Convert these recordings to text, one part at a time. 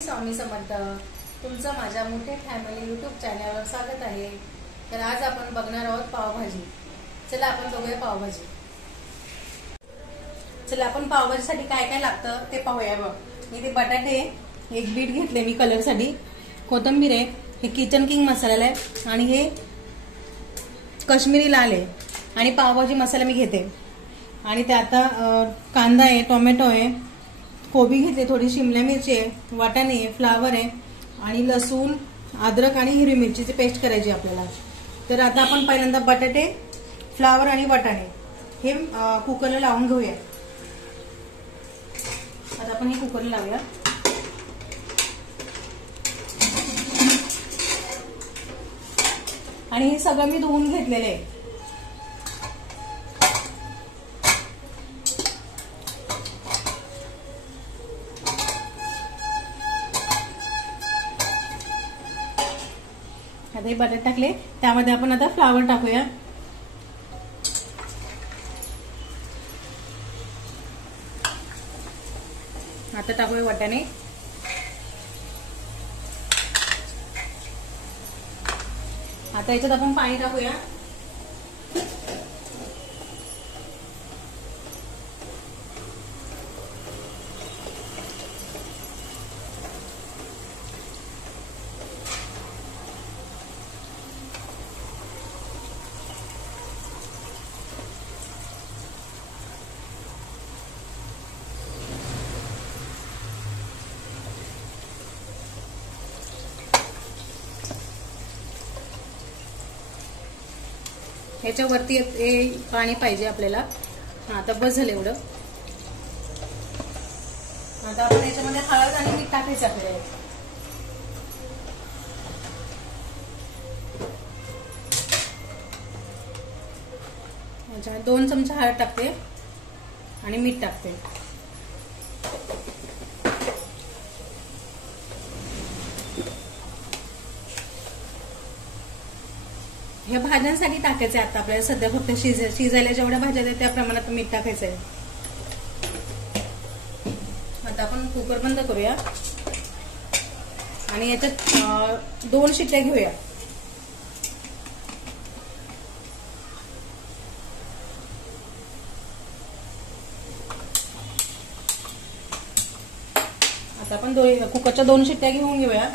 स्वामी समर्थ. तुमचं माझ्या मोठे फॅमिली यूट्यूब चॅनलवर स्वागत आहे. तर आज आपण बघणार आहोत पावभाजी. चला आपण बघूया पावभाजी. चला आपण पावभाजीसाठी काय काय लागतं ते पाहूया. बघ इथे बटाटे एक बीट घेतले मी कलरसाठी, कोथिंबीर आहे, हे किचन किंग मसाला आहे आणि हे काश्मीरी लाल आहे आणि पावभाजी मसाला मी घेते. आणि ते आता कांदा आहे, टोमॅटो आहे, कोबी घेतली, थोडी शिमला मिरची आहे, वाटाणे आहे, फ्लावर आहे आणि लसूण, अद्रक आणि हिरवी मिरचीची पेस्ट करायची आपल्याला. तर आता आपण पहिल्यांदा बटाटे, फ्लावर आणि वाटाणे हे कुकरला लावून घेऊया. आता आपण हे कुकरला लावूया. आणि हे सगळं मी धुवून घेतलेलं आहे. आता हे बटाटे टाकले, त्यामध्ये आपण आता फ्लावर टाकूया. आता टाकूया वाटाणे. आता याच्यात आपण पाणी टाकूया. ह्याच्यावरती पाणी पाहिजे आपल्याला. आता बस झालं एवढं. आता आपण याच्यामध्ये हळद आणि मीठ टाकायचं आपल्याला. याच्यामध्ये 2 चमचे हळद टाकते आणि मीठ टाकते. ह्या भाज्यांसाठी टाकायचं आहे. आता आपल्याला सध्या फक्त शिजायला जेवढ्या भाज्या आहेत त्या प्रमाणात मीठ टाकायचं आहे. आता आपण कुकर बंद करूया आणि याच्यात 2 शिट्ट्या घेऊया. आता आपण कुकरच्या 2 शिट्ट्या घेऊन घेऊया.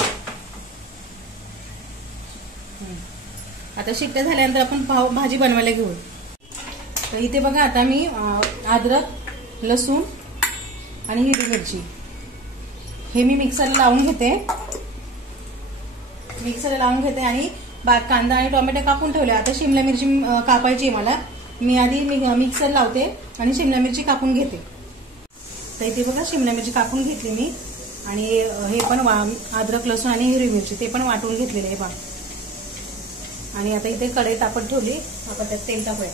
आता शिट्ट्या झाल्यानंतर आपण भाजी बनवायला घेऊ. तर इथे बघा आता मी अद्रक, लसूण आणि हिरवी मिरची हे मी मिक्सरला लावून घेते. आणि कांदा आणि टोमॅटो कापून ठेवले. आता शिमला मिरची कापायची आहे मला. मी आधी मिक्सर लावते आणि शिमला मिरची कापून घेते. तर इथे बघा शिमला मिरची कापून घेतली मी आणि हे पण अद्रक, लसूण आणि हिरवी मिरची ते पण वाटून घेतलेले आहे. बघा. आणि आता इथे कढई तापत ठेवली. आपण त्यात तेल टाकूया.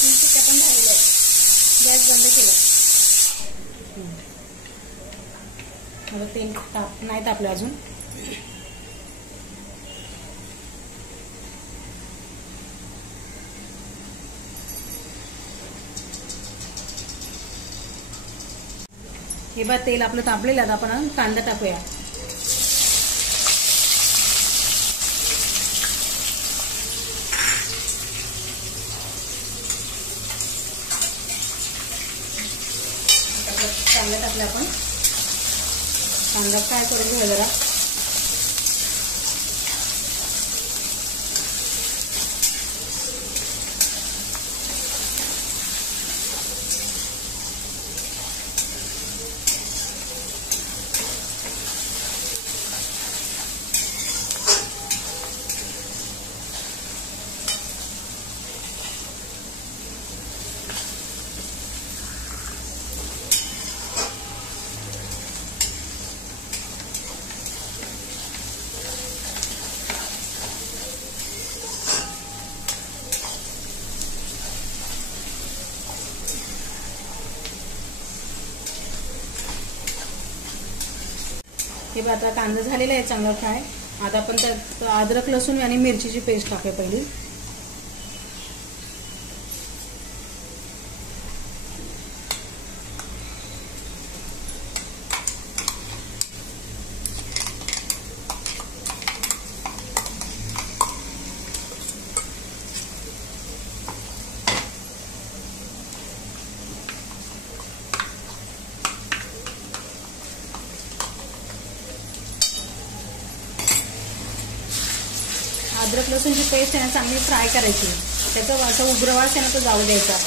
शिट्ट्या पण झालेल्या आहेत. गॅस बंद केला. आता तेल नाही तापलं अजून. हे बघा तेल आपलं तापलेलं. आता आपण कांदा टाकूया. कांदा टाकला आपण. कांदा फ्राय करून घेऊया जरा. हे बघा आता कांदा झालेला आहे चांगला फ्राय. आता आपण त्यात अद्रक लसूण आणि मिरचीची पेस्ट टाकूया पहिली. अद्रक लसूणची पेस्ट आहे ना चांगली फ्राय करायची. त्याचा असा उग्रवास आहे ना तो जाऊ द्यायचा.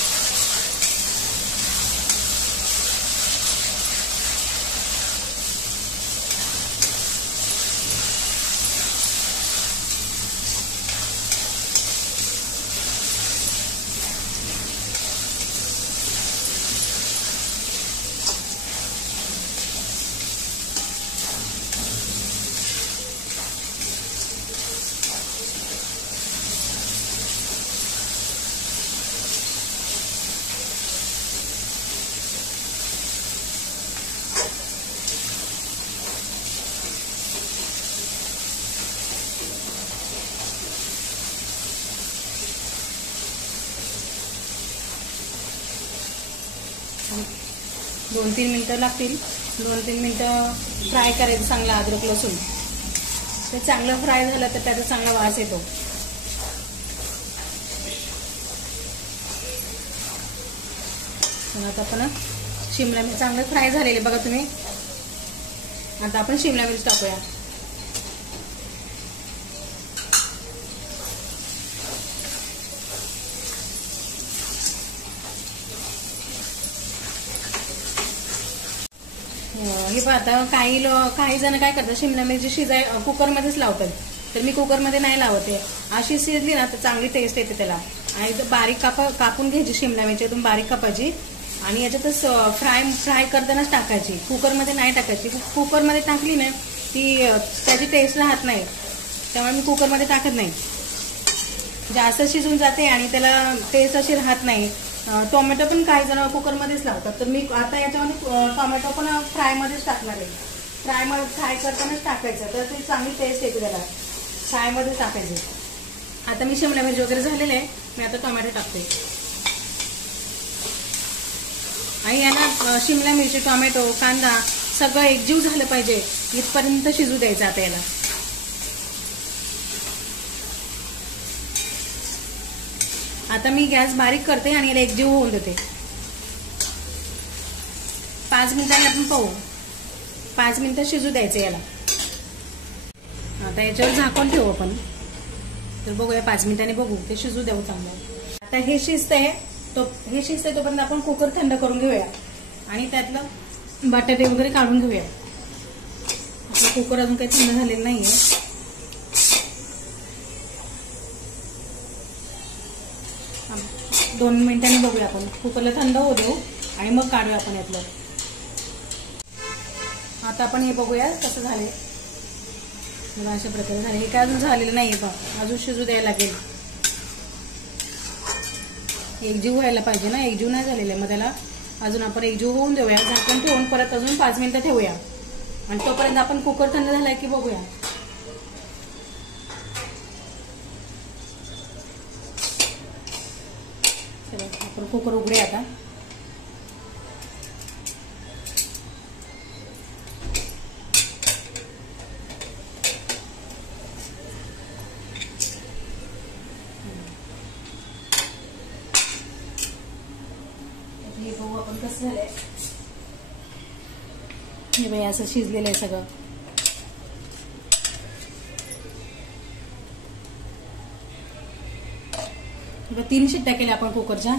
दोन तीन मिनटं लागतील. 2-3 मिनटं फ्राय करायचं चांगलं अद्रक लसूण. ते चांगलं फ्राय झालं तर त्याचा चांगला वास येतो. आता आपण शिमला मिरची चांगलं फ्राय झालेले बघा तुम्ही. आता आपण शिमला मिरची टाकूया. हे आता काही जण काय करतात शिमला मिरची शिजाय कुकरमध्येच लावतात. तर मी कुकरमध्ये नाही लावते. अशी शिजली ना तर चांगली टेस्ट येते त्याला. आणि बारीक कापून घ्यायची शिमला मिरची एकदम बारीक कापायची आणि याच्यातच फ्राय करतानाच टाकायची. कुकरमध्ये नाही टाकायची. कुकरमध्ये टाकली ना ती त्याची टेस्ट राहत नाही. त्यामुळे मी कुकरमध्ये टाकत नाही. जास्त शिजून जाते आणि त्याला टेस्ट अशी राहत नाही. टोमॅटो पण काही जण कुकरमध्येच लावतात. तर मी आता याच्यामध्ये टोमॅटो पण फ्रायमध्येच टाकणार आहे. फ्राय करतानाच टाकायचं तर ते चांगली टेस्ट येते त्याला. फ्रायमध्ये टाकायचे. आता मी शिमला मिरची वगैरे झालेले आहे. मी आता टोमॅटो टाकते. आणि याला शिमला मिरची टोमॅटो कांदा सगळं एकजीव झालं पाहिजे इथपर्यंत शिजू द्यायचं. आता याला आता मी गॅस बारीक करते आणि याला एकजीव होऊन देते. 5 मिनिटांनी आपण पाहू. 5 मिनिटं शिजू द्यायचं याला. आता याच्यावर झाकून ठेवू आपण. तर बघूया 5 मिनिटांनी बघू ते शिजू देऊ चांगलं. आता हे शिजतंय तोपर्यंत आपण कुकर थंड करून घेऊया आणि त्यातलं बटाटे वगैरे काढून घेऊया. आपलं कुकर अजून काही थंड झालेलं नाहीये. दोन मिनिटांनी बघूया आपण. कुकरला थंड होऊ देऊ आणि मग काढूया आपण यातलं. आता आपण हे बघूया कसं झाले. अशा प्रकारे झाले. हे काय अजून झालेलं नाहीये बघ. अजून शिजू द्यायला लागेल. एकजीव व्हायला पाहिजे ना. एकजीव नाही झालेलं आहे. मग त्याला अजून आपण एकजीव होऊन देऊया. झाकण ठेवून परत अजून 5 मिनिटं ठेवूया आणि तोपर्यंत आपण कुकर थंड झालाय की बघूया. आपण कुकर उघडूया आता. हे बघू आपण कसं झालंय. हे बाई असं शिजलेलं आहे सगळं. बघा 3 शिट्ट्या केल्या आपण कुकरच्या.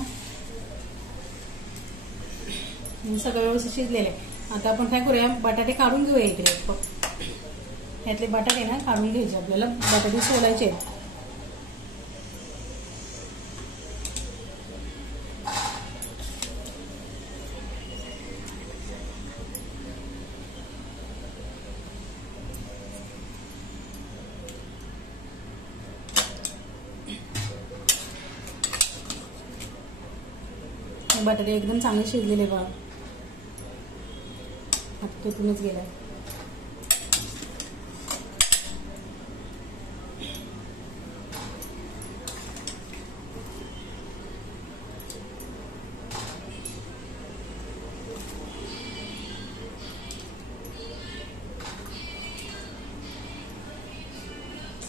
सगळं व्यवस्थित शिजलेलं आहे. आता आपण काय करूया बटाटे काढून घेऊया इकडे. यातले बटाटे ना काढून घ्यायचे. आपल्याला बटाटे सोलायचे. बटाटे एकदम चांगले शिजलेले बघा. आता तो तुम्हीच गेलाय.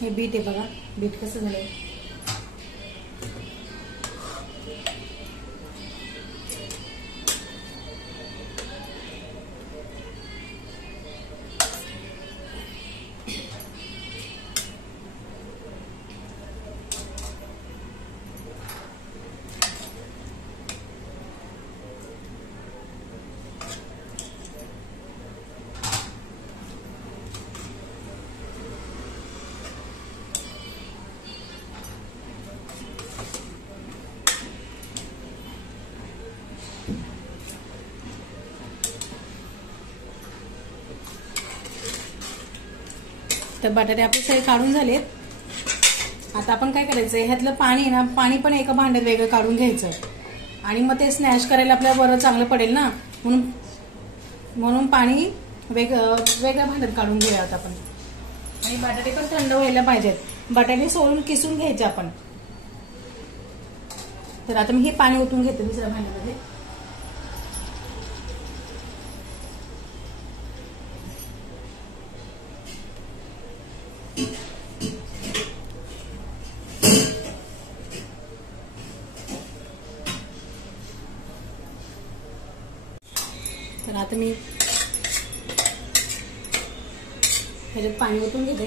हे बीट आहे बघा, बीट कसं झालंय. तर बटाटे आपले सगळे काढून झालेत. आता आपण काय करायचं, ह्यातलं पाणी ना, पाणी पण एका भांड्यात वेगळं काढून घ्यायचं आणि मग ते स्मॅश करायला आपल्याला बरं चांगलं पडेल ना, म्हणून पाणी वेगळ्या भांड्यात काढून घेऊयात आपण. आणि बटाटे पण थंड व्हायला पाहिजेत. बटाटे सोलून किसून घ्यायचे आपण. तर आता मी हे पाणी ओतून घेते दुसऱ्या भांड्यामध्ये. तर आता मी ह्याच्यात पाणी ओतून घेते.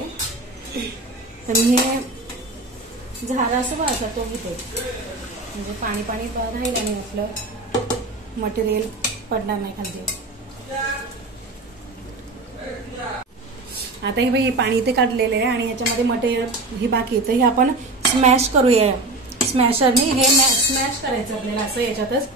तर मी हे झारा असं बघा तो घेते, म्हणजे पाणी पाणी राहील आणि आपलं मटेरियल पडणार नाही खाली. आता हे बाई पाणी इथे काढलेलं आहे आणि ह्याच्यामध्ये मटेरियल हे बाकी, तर हे आपण स्मॅश करूया. स्मॅशरने हे स्मॅश करायचं आपल्याला असं. याच्यातच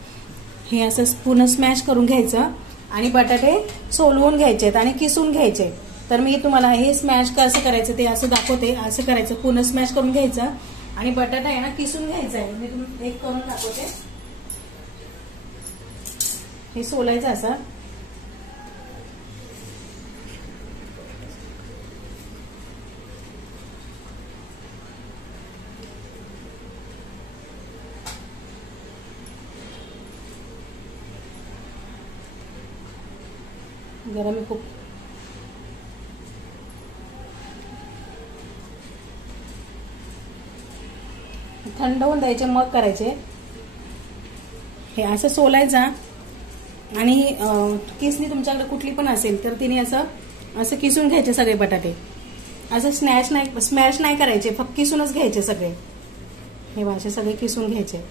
हे असं पूर्ण स्मॅश करून घ्यायचं आणि बटाटे सोलवून घ्यायचे आणि किसून घ्यायचे. तर मी तुम्हाला हे स्मॅश कसं करायचं ते असं दाखवते. असं करायचं, पूर्ण स्मॅश करून घ्यायचं आणि बटाटा आहे ना किसून घ्यायचा आहे. मी तुम्ही एक करून दाखवते. हे सोलायचं असं. गरम आहे खूप. थंड होऊन द्यायचे मग करायचे. हे असं सोलायचा आणि किसणी तुमच्याकडे कुठली पण असेल तर तिने असं किसून घ्यायचे सगळे बटाटे. असं स्मॅश नाही करायचे, फक्त किसूनच घ्यायचे सगळे. हे असे सगळे किसून घ्यायचे.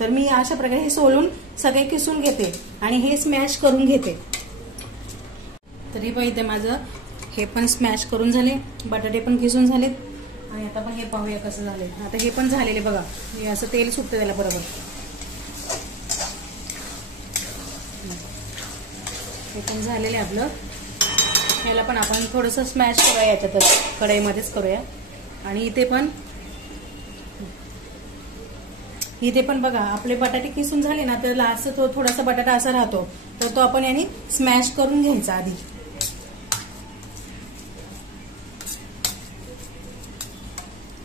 तर मी अशा प्रकारे हे सोलून सगळे किसून घेते आणि हे स्मॅश करून घेते. तर हे बघितलं माझं हे पण स्मॅश करून झाले, बटाटे पण किसून झालेत. आणि आता पण हे पाहूया कसं झाले. आता हे पण झालेले बघा, हे असं तेल सुटतं त्याला बरोबर. हे पण झालेलं आहे आपलं. ह्याला पण आपण थोडंसं स्मॅश करूया, याच्यातच कढईमध्येच करूया. आणि इथे पण बघा आपले बटाटे किसून झाले ना, तर असं तो थोडासा बटाटा असा राहतो, तर तो आपण याने स्मॅश करून घ्यायचा आधी.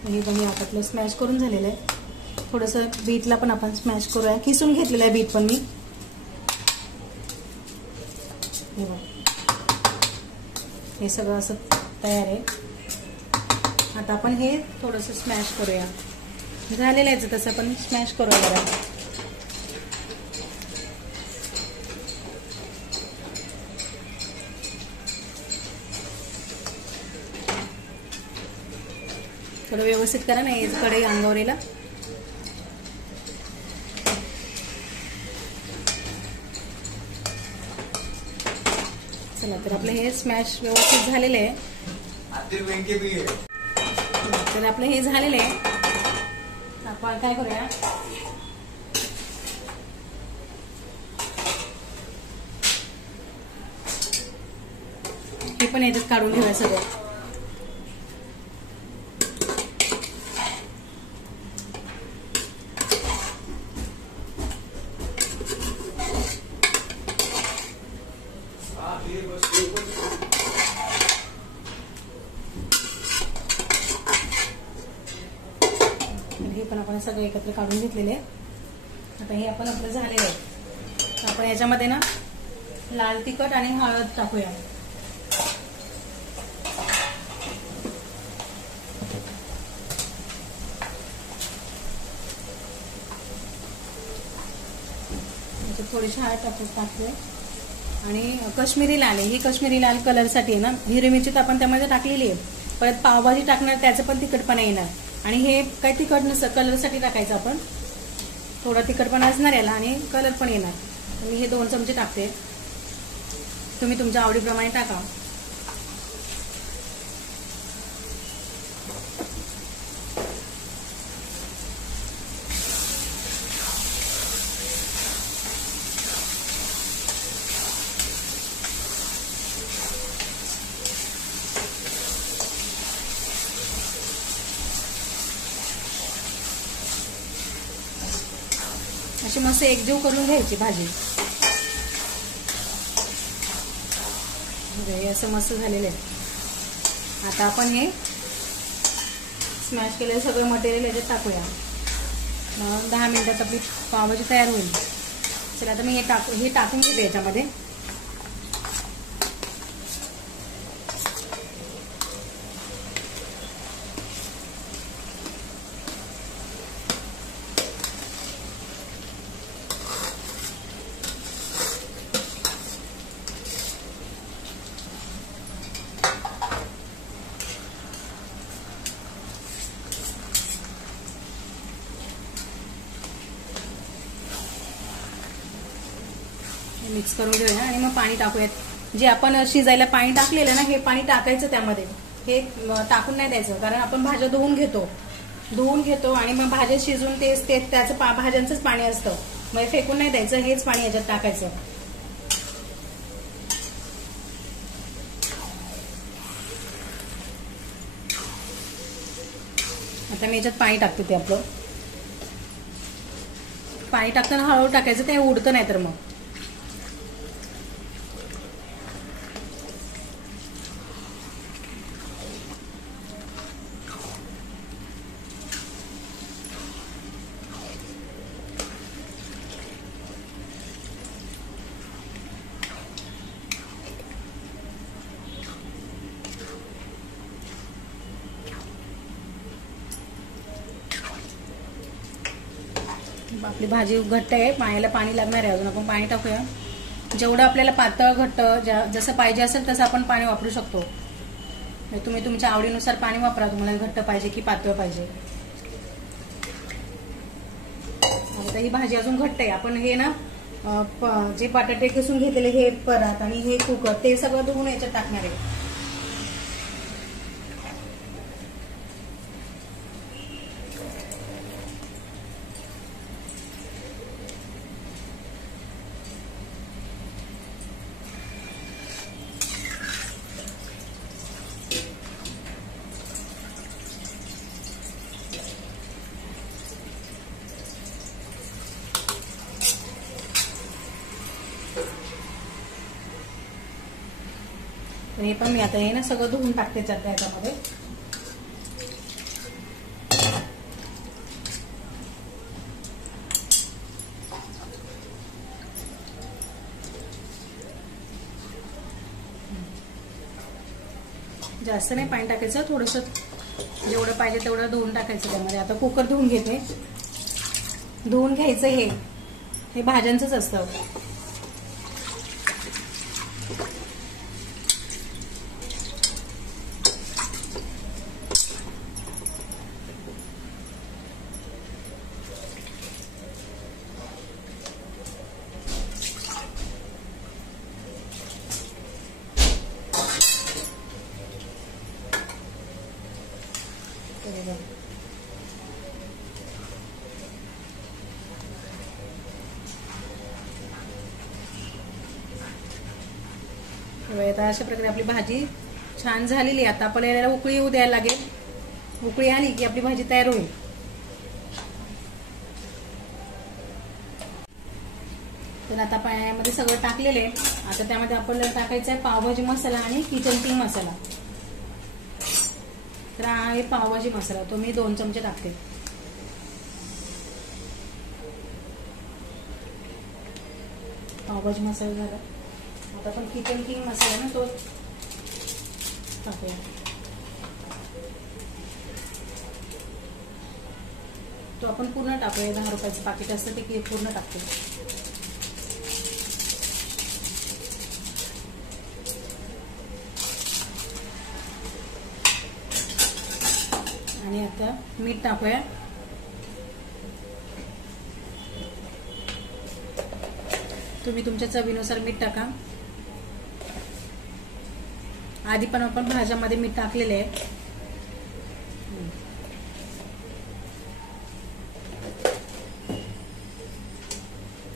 हे पण आपलं स्मॅश करून झालेलं आहे. थोडंसं बीटला पण आपण स्मॅश करूया. किसून घेतलेलं आहे बीट पण मी. हे सगळं असं तयार आहे. आता आपण हे थोडंसं स्मॅश करूया. झालेलं आहे तसं पण स्मॅश करूया जरा. थोडं व्यवस्थित करा नाही कढई अंगावरीला. चला तर आपलं हे स्मॅश व्यवस्थित झालेलं आहे. तर आपलं हे झालेलं आहे. आपण काय करूया, हे पण याच्यात काढून घेऊया सगळं. हे पण आपण सगळं एकत्र काढून घेतलेले. आता हे आपण आपलं झालेलं आहे. आपण याच्यामध्ये ना लाल तिखट आणि हळद टाकूया. थोडीशी हळद टाकते आणि कश्मीरी लाल आहे, ही कश्मीरी लाल कलरसाठी आहे ना. हिरवी मिरची तर आपण त्यामध्ये टाकलेली आहे, परत पावभाजी टाकणार त्याचं पण तिखटपणा येणार. आणि हे काही तिखट नसतं, कलरसाठी टाकायचं आपण. थोडा तिखटपणा असणार याला आणि कलर पण येणार. मी हे 2 चमचे टाकते, तुम्ही तुमच्या आवडीप्रमाणे टाका. अशी मस्त एकजीव करून घ्यायची भाजी. हे असं मस्त झालेलं आहे. आता आपण हे स्मॅश केलेलं सगळं मटेरियल याच्यात टाकूया. 10 मिनिटात आपली पावभाजी तयार होईल. चला आता मी हे टाकून घेते याच्यामध्ये. मिक्स करून घेऊया आणि मग पाणी टाकूयात. जे आपण शिजायला पाणी टाकलेलं ना, हे पाणी टाकायचं त्यामध्ये. हे टाकून नाही द्यायचं, कारण आपण भाज्या धुवून घेतो आणि मग भाज्या शिजून ते त्याचं भाज्यांचंच पाणी असतं. मग फेकून नाही द्यायचं, हेच पाणी याच्यात टाकायचं. आता मी याच्यात पाणी टाकते. ते आपलं पाणी टाकताना हळूहळू टाकायचं, ते उडतं नाही तर मग. आपली भाजी घट्ट आहे, पाण्याला पाणी लागणार आहे अजून. आपण पाणी टाकूया. जेवढं आपल्याला पातळ घट्ट जसं पाहिजे असेल तसं आपण पाणी वापरू शकतो. तुम्ही तुमच्या आवडीनुसार पाणी वापरा, तुम्हाला घट्ट पाहिजे की पातळ पाहिजे. आता ही भाजी अजून घट्ट आहे. आपण हे ना जे बटाटे किसून घेतलेले हे परात आणि हे कुकर ते सगळं धुवून याच्यात टाकणार आहे. हे पण मी आता हे ना सगळं धुवून टाकते त्याच्यामध्ये. जास्त नाही पाणी टाकायचं, थोडंसं जेवढं पाहिजे तेवढं धुवून टाकायचं त्यामध्ये. आता कुकर धुवून घेते. धुवून घ्यायचं, हे भाज्यांचंच असतं. आता अशा प्रकारे आपली भाजी छान झालेली. आता आपल्याला याला उकळी येऊ द्यायला लागेल. उकळी आली की आपली भाजी तयार होईल. तर आता पाण्यामध्ये सगळं टाकलेलं आहे. आता त्यामध्ये आपल्याला टाकायचं आहे पावभाजी मसाला आणि किचन किंग मसाला. तर हा आहे पावभाजी मसाला, तो मी 2 चमचे टाकते. पावभाजी मसाला झाला. आता आपण किचन किंग मसाला ना तो टाकूया. तो आपण पूर्ण टाकूया. 10 रुपयाचं पाकिट असतं ते पूर्ण टाकतो. आता मीठ टाकूया. तुम्ही तुमच्या चवीनुसार मीठ टाका. आधी पण आपण भाज्यामध्ये मीठ टाकलेले आहे.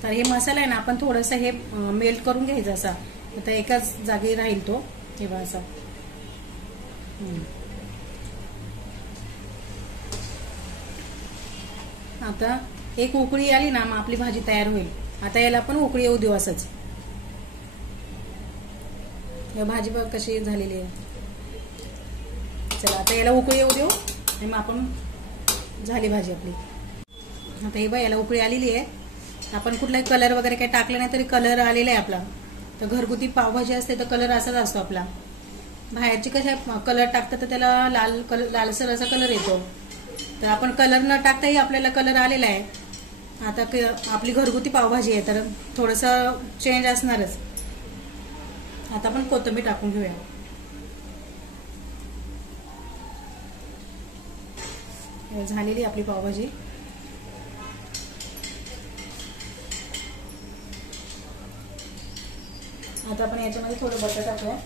तर हे मसाला आहे ना, आपण थोडंसं हे मेल्ट करून घ्यायचं. असा आता एकाच जागी राहील तो. हे बघा असा. आता एक उकळी आली ना, मग आपली भाजी तयार होईल. आता याला पण उकळी येऊ देऊ असंच. भाजी बघ कशी झालेली आहे. चला आता याला उकळी येऊ देऊ आणि मग आपण झाली भाजी आपली. आता हे बघ याला उकळी आलेली आहे. आपण कुठलाही कलर वगैरे काही टाकलं नाही तरी कलर आलेला आहे आपला. तर घरगुती पावभाजी असते तर कलर असाच असतो आपला. बाहेरची कशा कलर टाकतात तर त्याला लालसर असा कलर येतो. तर आपण कलर न टाकताही आपल्याला कलर आलेला आहे. आता आपली घरगुती पावभाजी आहे तर थोडंसं चेंज असणारच. आता आपण कोथिंबीर टाकून घेऊया. झालेली आपली पावभाजी. आता आपण याच्यामध्ये थोडं बटर टाकूया.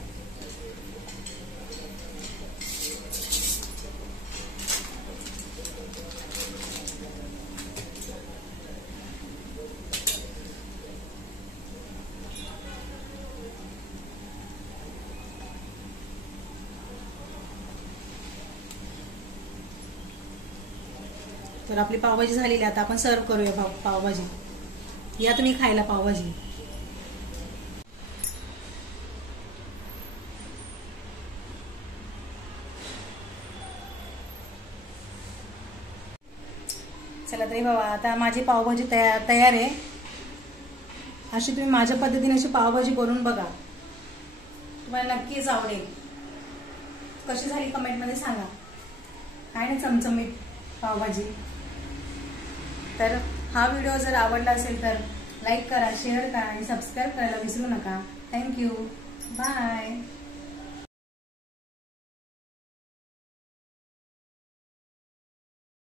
तर आपली पावभाजी झालेली. आता आपण सर्व करूया पावभाजी. या तुम्ही खायला पावभाजी. चला तरी बाबा आता माझी पावभाजी तयार आहे. अशी तुम्ही माझ्या पद्धतीने अशी पावभाजी करून बघा. तुम्हाला नक्कीच आवडेल. कशी झाली कमेंटमध्ये सांगा. काय ना चमचमीत पावभाजी. तर हा व्हिडिओ जर आवडला असेल तर लाईक करा, शेअर करा आणि सबस्क्राईब करायला विसरू नका. थँक्यू. बाय.